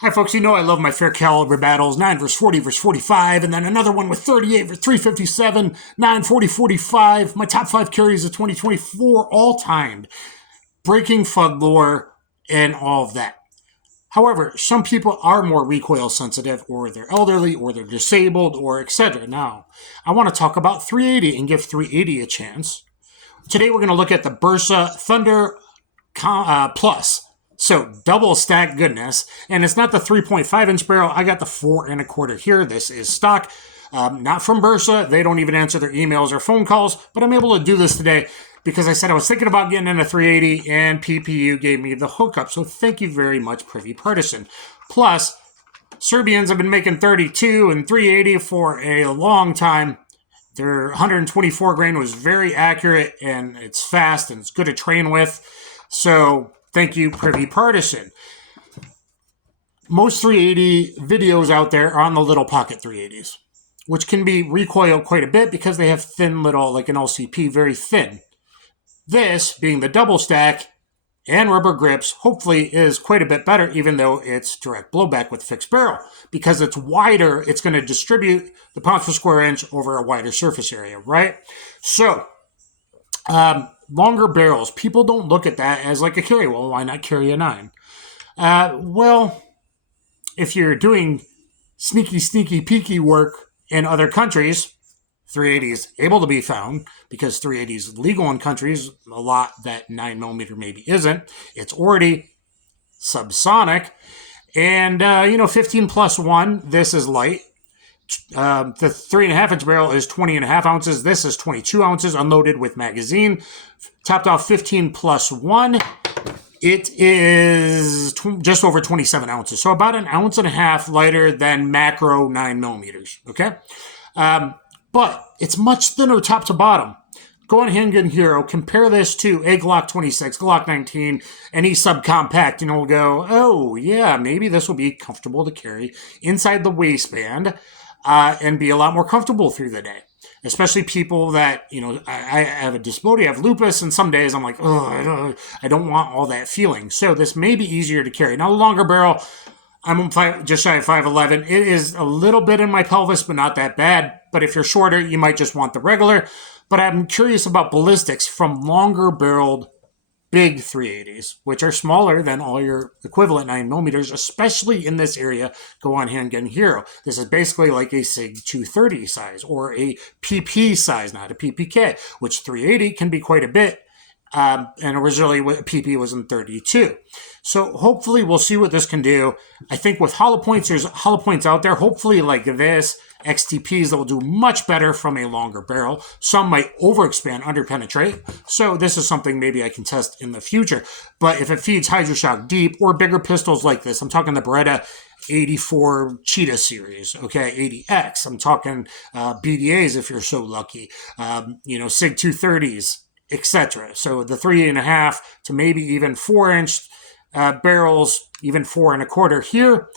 Hi folks, you know I love my fair caliber battles, 9 versus 40 versus 45, and then another one with 38 versus 357, 9, 40, 45. My top 5 carries of 2024 all-timed, breaking FUD lore, and all of that. However, some people are more recoil sensitive, or they're elderly, or they're disabled, or etc. Now, I want to talk about 380 and give 380 a chance. Today we're going to look at the Bersa Thunder Plus. So double stack goodness, and it's not the 3.5 inch barrel. I got the 4 1/4 here. This is stock, not from Bersa. They don't even answer their emails or phone calls, but I'm able to do this today because I said I was thinking about getting in a 380, and PPU gave me the hookup. So thank you very much, Privi Partisan. Plus, Serbians have been making 32 and 380 for a long time. Their 124 grain was very accurate, and it's fast, and it's good to train with. So thank you, Privi Partisan. Most 380 videos out there are on the little pocket 380s, which can be recoiled quite a bit because they have thin little, like an LCP, very thin. This, being the double stack and rubber grips, hopefully is quite a bit better, even though it's direct blowback with fixed barrel. Because it's wider, it's going to distribute the pounds per square inch over a wider surface area, right? So, longer barrels, people don't look at that as like a carry. Well, why not carry a 9? Well, if you're doing sneaky, peaky work in other countries, 380 is able to be found because 380 is legal in countries, a lot that 9mm maybe isn't. It's already subsonic. And, 15 plus 1, this is light. The 3.5 inch barrel is 20.5 ounces. This is 22 ounces unloaded with magazine. Topped off 15 plus 1. It is just over 27 ounces. So about 1.5 ounces lighter than macro 9mm. Okay? But it's much thinner top to bottom. Go on Handgun Hero, compare this to a Glock 26, Glock 19, any subcompact, and you'll go, oh, yeah, maybe this will be comfortable to carry inside the waistband and be a lot more comfortable through the day. Especially people that, I have a disability, I have lupus, and some days I'm like, oh, I don't want all that feeling. So this may be easier to carry. Now, the longer barrel, I'm just shy of 5'11". It is a little bit in my pelvis, but not that bad. But if you're shorter, you might just want the regular. But I'm curious about ballistics from longer barreled big 380s, which are smaller than all your equivalent 9mm, especially in this area. Go on Handgun Hero. This is basically like a Sig 230 size or a PP size, not a ppk, which 380 can be quite a bit. And originally PP was in 32. So hopefully we'll see what this can do. I think with Hollowpoints, there's Hollowpoints out there, hopefully like this, XTPs that will do much better from a longer barrel. Some might overexpand, underpenetrate. So this is something maybe I can test in the future. But if it feeds Hydrashok Deep or bigger pistols like this, I'm talking the Beretta 84 Cheetah series, okay, 80X. I'm talking BDAs if you're so lucky, Sig 230s, etc. So the 3.5 to maybe even 4-inch barrels, even 4 1/4 here.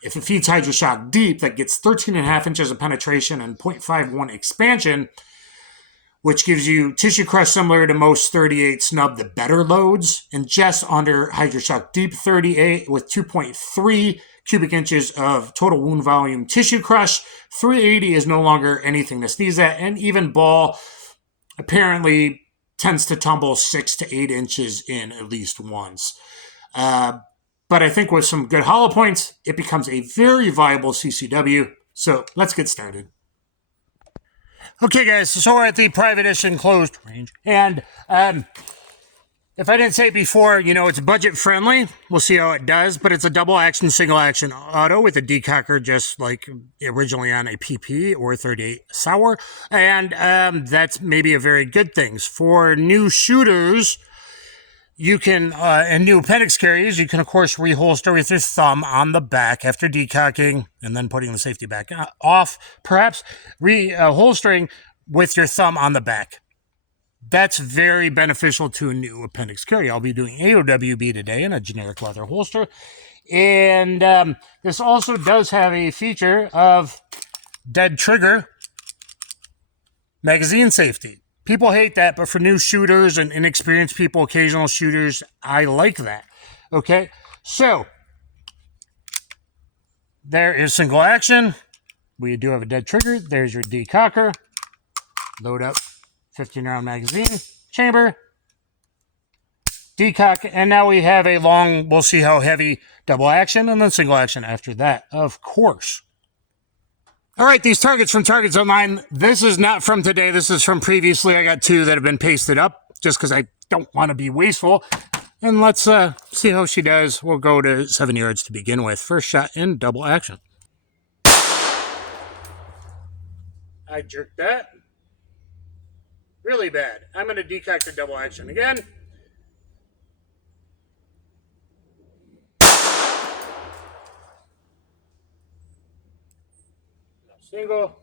If it feeds Hydrashok Deep, that gets 13.5 inches of penetration and 0.51 expansion, which gives you tissue crush similar to most 38 snub, the better loads, and just under Hydrashok Deep 38 with 2.3 cubic inches of total wound volume tissue crush. 380 is no longer anything to sneeze at, and even ball apparently tends to tumble 6 to 8 inches in at least once. But I think with some good hollow points, it becomes a very viable CCW. So let's get started. Okay, guys, so we're at the private issue closed range. And if I didn't say it before, it's budget friendly. We'll see how it does. But it's a double action, single action auto with a decocker, just like originally on a PP or 38 Sauer. And that's maybe a very good thing. For new shooters, you can, and new appendix carriers, you can, of course, reholster with your thumb on the back after decocking and then putting the safety back off. Perhaps reholstering with your thumb on the back. That's very beneficial to a new appendix carry. I'll be doing AOWB today in a generic leather holster. And this also does have a feature of dead trigger magazine safety. People hate that, but for new shooters and inexperienced people, occasional shooters, I like that. Okay, so there is single action. We do have a dead trigger. There's your decocker. Load up 15-round magazine, chamber, decock, and now we have a long, we'll see how heavy, double action, and then single action after that, of course. All right, these targets from Targets Online, this is not from today. This is from previously. I got 2 that have been pasted up just because I don't want to be wasteful. And let's see how she does. We'll go to 7 yards to begin with. First shot in double action. I jerked that. Really bad. I'm going to decock the double action again. Single.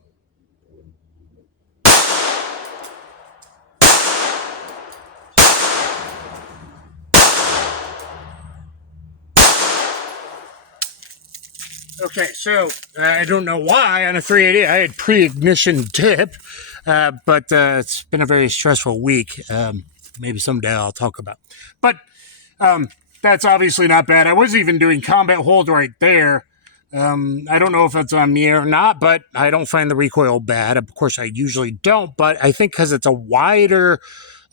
Okay, so I don't know why on a 380 I had pre-ignition dip, but it's been a very stressful week. Maybe someday I'll talk about. But that's obviously not bad. I was even doing combat hold right there. I don't know if it's on me or not, but I don't find the recoil bad. Of course, I usually don't, but I think because it's a wider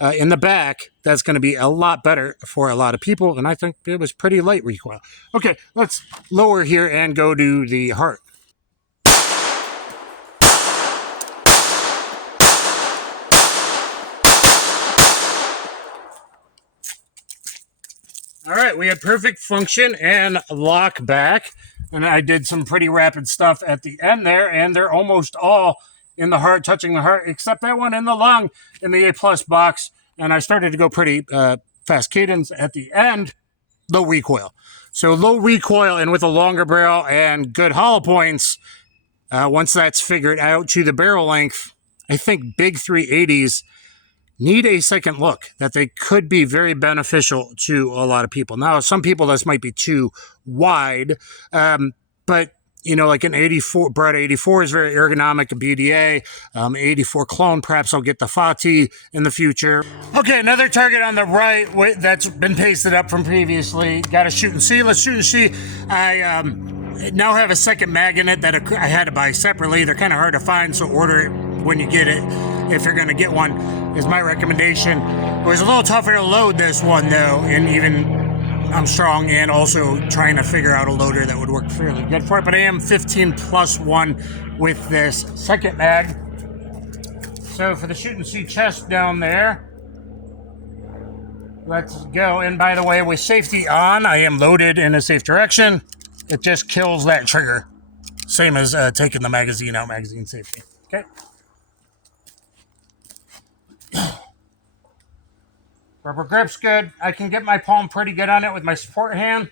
in the back, that's going to be a lot better for a lot of people, and I think it was pretty light recoil. Okay, let's lower here and go to the heart. All right, we had perfect function and lock back. And I did some pretty rapid stuff at the end there, and they're almost all in the heart, touching the heart, except that one in the lung in the A+ box. And I started to go pretty fast cadence at the end, low recoil. So low recoil and with a longer barrel and good hollow points, once that's figured out to the barrel length, I think big 380s need a second look, that they could be very beneficial to a lot of people. Now, some people, this might be too wide, but, you know, like an 84, Beretta 84 is very ergonomic, a BDA, 84 clone, perhaps I'll get the Fiocchi in the future. Okay, another target on the right that's been pasted up from previously. Got a shoot and see. Let's shoot and see. I now have a second mag in it that I had to buy separately. They're kind of hard to find, so order it when you get it, if you're going to get one, is my recommendation. It was a little tougher to load this one, though, and even I'm strong and also trying to figure out a loader that would work fairly good for it, but I am 15+1 with this second mag. So for the shoot and see chest down there, let's go. And by the way, with safety on, I am loaded in a safe direction. It just kills that trigger. Same as taking the magazine out, magazine safety. Okay. Rubber grip's good. I can get my palm pretty good on it with my support hand.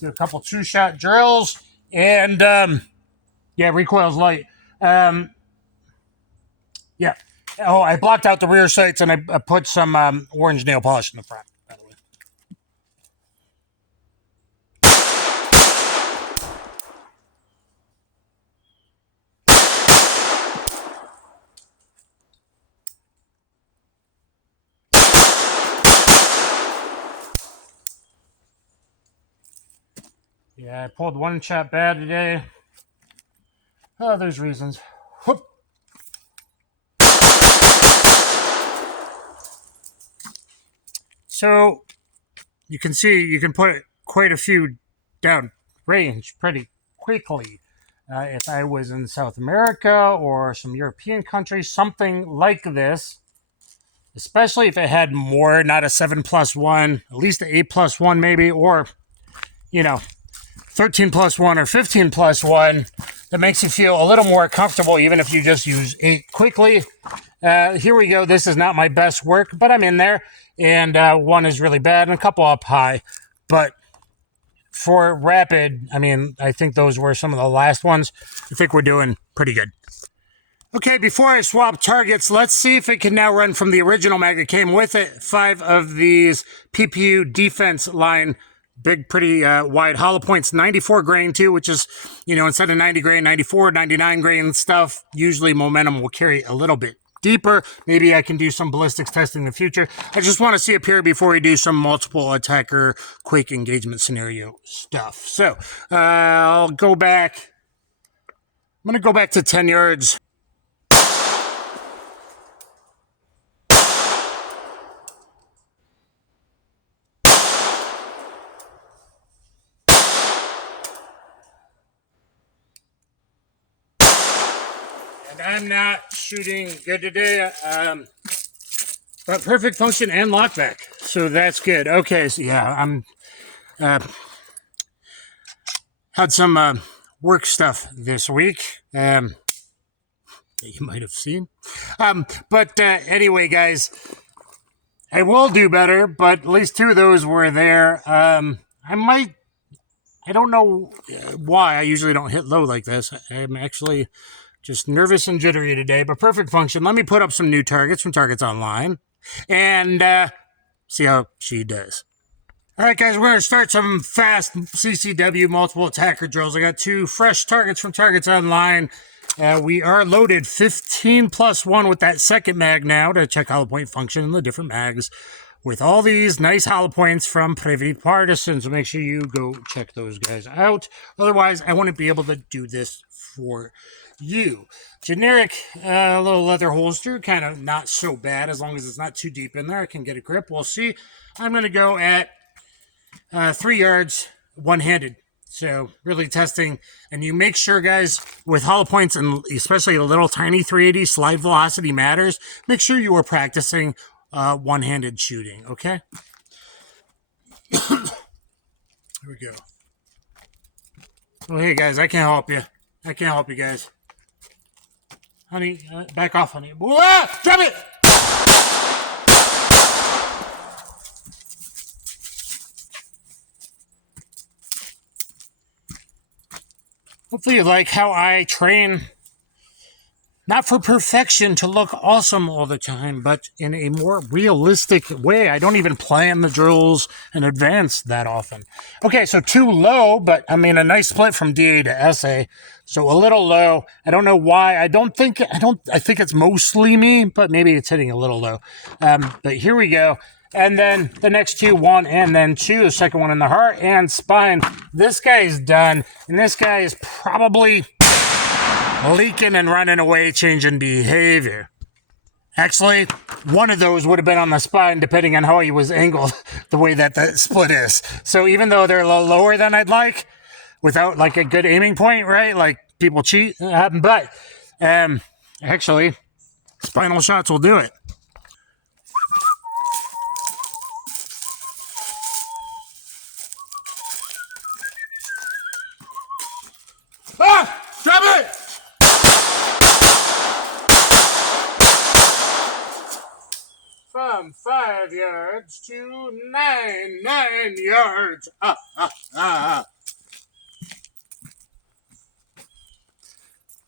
Do a couple 2-shot drills. And, yeah, recoil's light. Yeah. Oh, I blocked out the rear sights and I put some orange nail polish in the front, by the way. Yeah, I pulled one shot bad today. Oh, there's reasons. Whoop. So you can see you can put quite a few down range pretty quickly. If I was in South America or some European countries, something like this, especially if it had more, not a 7+1, at least an 8+1 maybe, or, you know, 13+1 or 15+1, that makes you feel a little more comfortable even if you just use 8 quickly. Here we go. This is not my best work, but I'm in there. And one is really bad and a couple up high. But for rapid, I mean, I think those were some of the last ones. I think we're doing pretty good. Okay, before I swap targets, let's see if it can now run from the original mag that came with it. 5 of these PPU defense line, big, pretty wide hollow points, 94 grain too, which is, you know, instead of 90 grain, 94, 99 grain stuff, usually momentum will carry a little bit deeper. Maybe I can do some ballistics testing in the future. I just want to see up here before we do some multiple attacker quick engagement scenario stuff. So I'll go back. I'm going to go back to 10 yards. I'm not shooting good today, but perfect function and lockback, so that's good. Okay, so yeah, I'm had some work stuff this week that you might have seen, but anyway, guys, I will do better. But at least 2 of those were there. I don't know why I usually don't hit low like this. I'm actually just nervous and jittery today, but perfect function. Let me put up some new targets from Targets Online and see how she does. All right, guys, we're going to start some fast CCW multiple attacker drills. I got 2 fresh targets from Targets Online. We are loaded 15 plus 1 with that second mag now to check Hollowpoint function and the different mags with all these nice Hollowpoints from Privi Partisan. So make sure you go check those guys out. Otherwise, I wouldn't be able to do this for you. Generic little leather holster, kind of not so bad as long as it's not too deep in there. I can get a grip. We'll see. I'm going to go at 3 yards one-handed. So really testing. And you make sure, guys, with Hollowpoints and especially the little tiny 380 slide velocity matters, make sure you are practicing one-handed shooting, okay? Here we go. Well, hey, guys, I can't help you. I can't help you, guys. Honey, back off, honey. Ah, drop it! Hopefully you like how I train, not for perfection to look awesome all the time, but in a more realistic way. I don't even plan the drills in advance that often. Okay, so 2 low, but I mean a nice split from DA to SA. So a little low. I don't know why. I think it's mostly me, but maybe it's hitting a little low. But here we go. And then the next 2, 1 and then 2, the second one in the heart and spine. This guy is done, and this guy is probably leaking and running away, changing behavior. Actually, one of those would have been on the spine, depending on how he was angled, the way that the split is. So even though they're a little lower than I'd like, without like a good aiming point, right? Like people cheat, but actually, spinal shots will do it. Ah! Drop it! From 5 yards to 9 yards.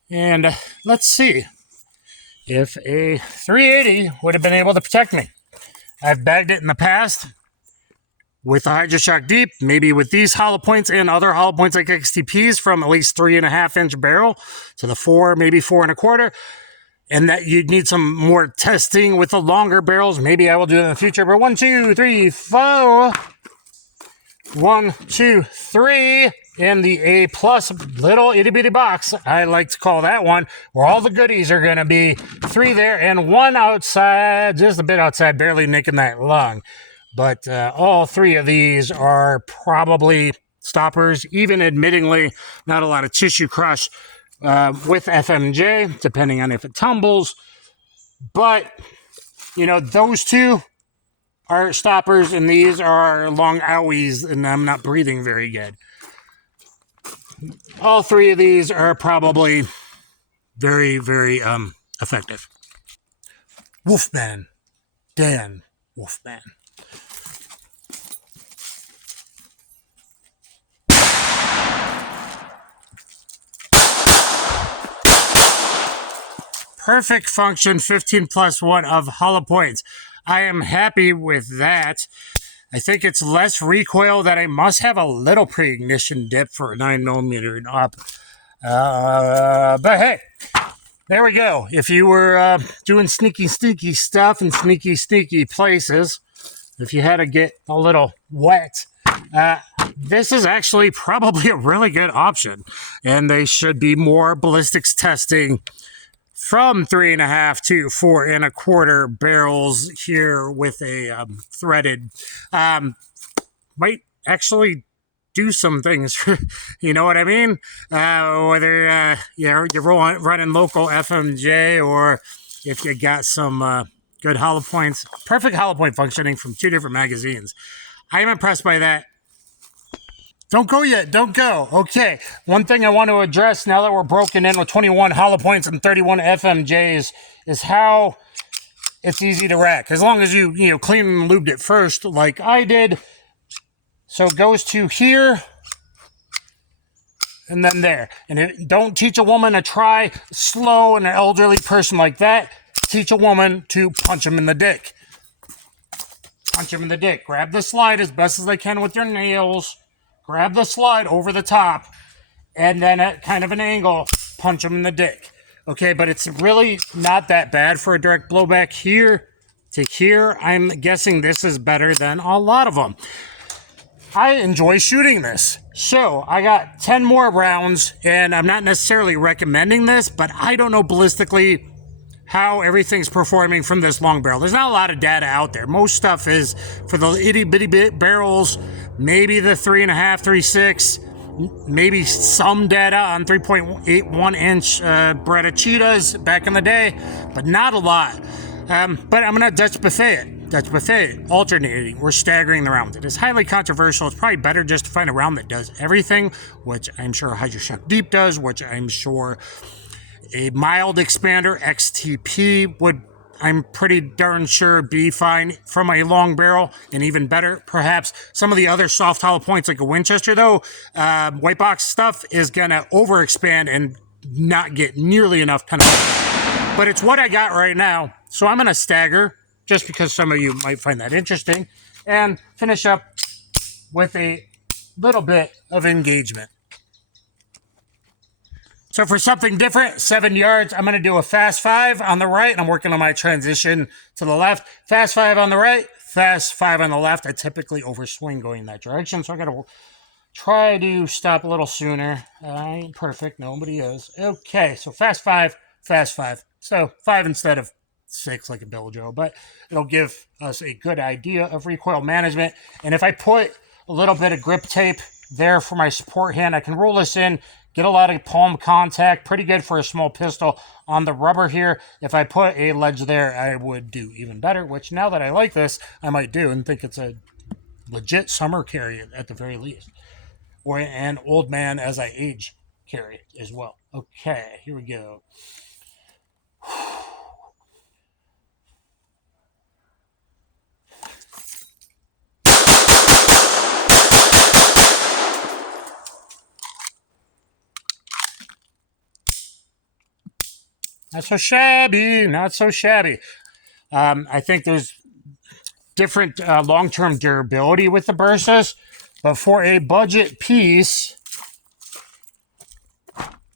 And let's see if a 380 would have been able to protect me. I've bagged it in the past with the Hydrashok Deep, maybe with these Hollowpoints and other Hollowpoints like XTPs from at least 3.5-inch barrel to the 4, maybe 4 1/4. And that you'd need some more testing with the longer barrels. Maybe I will do it in the future. But 1, 2, 3, 4. 1, 2, 3. In the A plus little itty bitty box, I like to call that one, where all the goodies are going to be. 3 there and 1 outside, just a bit outside, barely nicking that lung. But all 3 of these are probably stoppers, even admittingly not a lot of tissue crush with FMJ, depending on if it tumbles. But, you know, those 2 are stoppers, and these are long owies, and I'm not breathing very good. All 3 of these are probably very, very effective. Wolfman. Dan Wolfman. Perfect function, 15 plus 1 of Hollowpoints. I am happy with that. I think it's less recoil, that I must have a little pre-ignition dip for a 9mm and up. But hey, There we go. If you were doing sneaky stuff in sneaky places, if you had to get a little wet, this is actually probably a really good option. And they should be more ballistics testing from 3.5 to 4.25 barrels here with a threaded. Might actually do some things. You know what I mean? Whether you're running local FMJ or if you got some good Hollowpoints, perfect Hollowpoint functioning from 2 different magazines. I am impressed by that. Don't go yet. Don't go. Okay. One thing I want to address now that we're broken in with 21 Hollowpoints and 31 FMJs is how it's easy to rack. As long as you clean and lubed it first, like I did. So it goes to here and then there. And don't teach a woman to try slow and an elderly person like that. Teach a woman to punch him in the dick. Punch him in the dick. Grab the slide as best as they can with your nails. Grab the slide over the top. And then at kind of an angle, punch him in the dick. Okay, but it's really not that bad for a direct blowback here to here. I'm guessing this is better than a lot of them. I enjoy shooting this. So I got 10 more rounds, and I'm not necessarily recommending this, but I don't know ballistically how everything's performing from this long barrel. There's not a lot of data out there. Most stuff is for the itty bitty barrels, maybe the 3.5, 3.6, maybe some data on 3.81 inch Beretta cheetahs back in the day, but not a lot. But I'm gonna Dutch buffet it, alternating. We're staggering the rounds. It is highly controversial. It's probably better just to find a round that does everything, which I'm sure Hydrashok Deep does, which I'm sure a mild expander XTp would, I'm pretty darn sure, be fine from a long barrel, and even better, perhaps some of the other soft hollow points like a Winchester, though, white box stuff is gonna overexpand and not get nearly enough penetration. But it's what I got right now, so I'm gonna stagger, just because some of you might find that interesting, and finish up with a little bit of engagement. So for something different, 7 yards, I'm going to do a fast 5 on the right. I'm working on my transition to the left. Fast 5 on the right, fast 5 on the left. I typically overswing going that direction, so I got to try to stop a little sooner. I ain't perfect. Nobody is. Okay, so fast 5, fast 5. So 5 instead of 6 like a Biljo, but it'll give us a good idea of recoil management. And if I put a little bit of grip tape there for my support hand, I can roll this in, get a lot of palm contact, pretty good for a small pistol on the rubber here. If I put a ledge there, I would do even better, which now that I like this, I might do and think it's a legit summer carry at the very least. Or an old man as I age carry as well. Okay, here we go. Not so shabby, not so shabby. I think there's different long-term durability with the Bersas, but for a budget piece,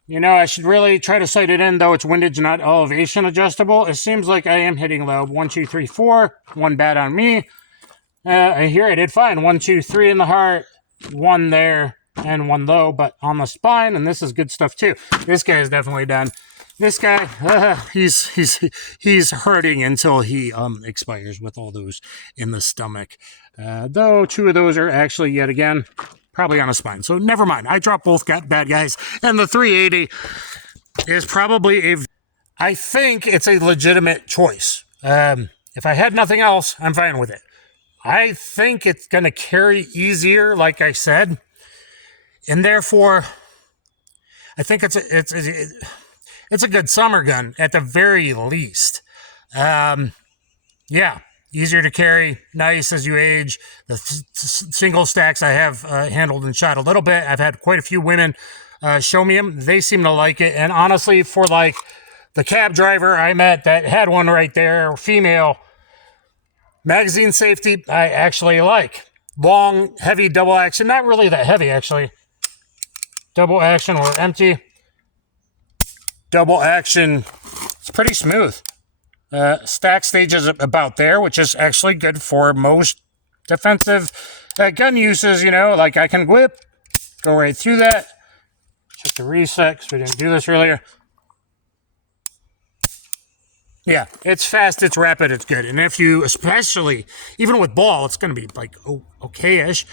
I should really try to sight it in, though it's windage, not elevation adjustable. It seems like I am hitting low. 1, 2, 3, 4. 1 bad on me. Here I did fine. 1, 2, 3 in the heart. 1 there and 1 low, but on the spine, and this is good stuff too. This guy is definitely done. This guy, he's hurting until he expires with all those in the stomach. Though 2 of those are actually, yet again, probably on a spine. So never mind. I dropped both bad guys. And the 380 is probably I think it's a legitimate choice. If I had nothing else, I'm fine with it. I think it's going to carry easier, like I said. And therefore, I think it's a good summer gun at the very least. Yeah, easier to carry, nice as you age. The single stacks I have handled and shot a little bit. I've had quite a few women show me them. They seem to like it. And honestly, for like the cab driver I met that had one right there, female, magazine safety, I actually like. Long, heavy double action. Not really that heavy, actually. Double action or empty. double action, it's pretty smooth. Stack stage is about there, which is actually good for most defensive gun uses, you know, like I can whip, go right through that. Check the reset, because we didn't do this earlier. Yeah, it's fast, it's rapid, it's good. And if you, especially, even with ball, it's going to be like okay-ish.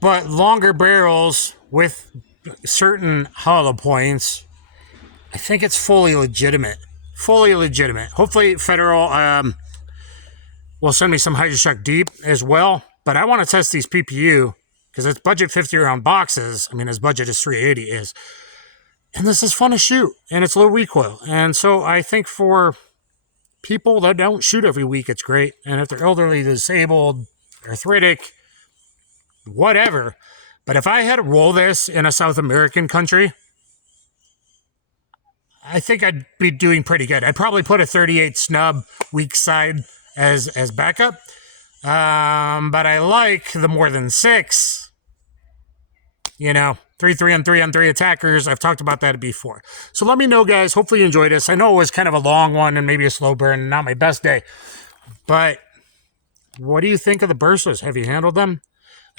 But longer barrels with certain hollow points, I think it's fully legitimate. Fully legitimate. Hopefully Federal will send me some Hydrashok Deep as well. But I want to test these PPU because it's budget 50 round boxes. I mean, his budget is 380 is. And this is fun to shoot. And it's low recoil. And so I think for people that don't shoot every week, it's great. And if they're elderly, disabled, arthritic, whatever. But if I had to roll this in a South American country, I think I'd be doing pretty good. I'd probably put a 38 snub weak side as backup. But I like the more than 6, you know, 3 on 3 attackers. I've talked about that before. So let me know, guys. Hopefully you enjoyed this. I know it was kind of a long one and maybe a slow burn, not my best day. But what do you think of the Bersas? Have you handled them?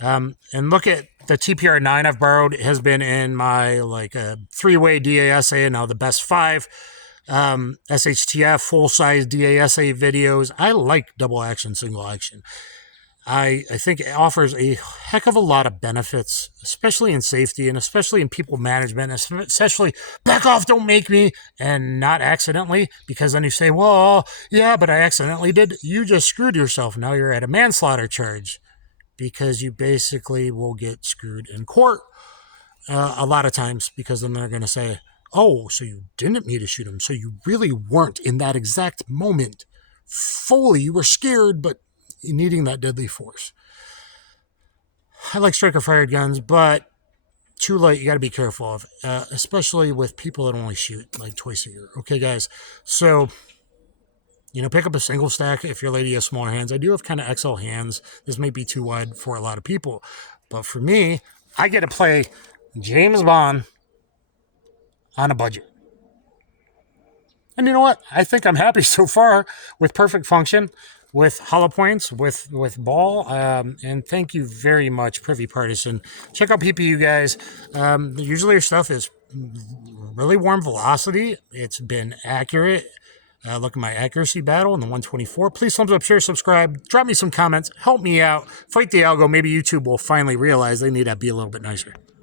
And look at the TPR9 I've borrowed. It has been in my like 3-way DASA and now the best 5 SHTF full-size DASA videos. I like double action, single action. I think it offers a heck of a lot of benefits, especially in safety and especially in people management, especially back off, don't make me, and not accidentally, because then you say, well, yeah, but I accidentally did. You just screwed yourself. Now you're at a manslaughter charge because you basically will get screwed in court a lot of times because then they're going to say, oh, so you didn't mean to shoot him. So you really weren't in that exact moment. Fully, you were scared, but needing that deadly force. I like striker-fired guns, but too late, you got to be careful of, especially with people that only shoot like twice a year. Okay, guys? So, you know, pick up a single stack if your lady has smaller hands. I do have kind of XL hands. This may be too wide for a lot of people. But for me, I get to play James Bond on a budget. And you know what? I think I'm happy so far with perfect function, with Hollowpoints, with ball. And thank you very much, Privi Partisan. Check out PPU, guys. Usually your stuff is really warm velocity. It's been accurate. Look at my accuracy battle in the 124. Please thumbs up, share, subscribe. Drop me some comments. Help me out. Fight the algo. Maybe YouTube will finally realize they need to be a little bit nicer.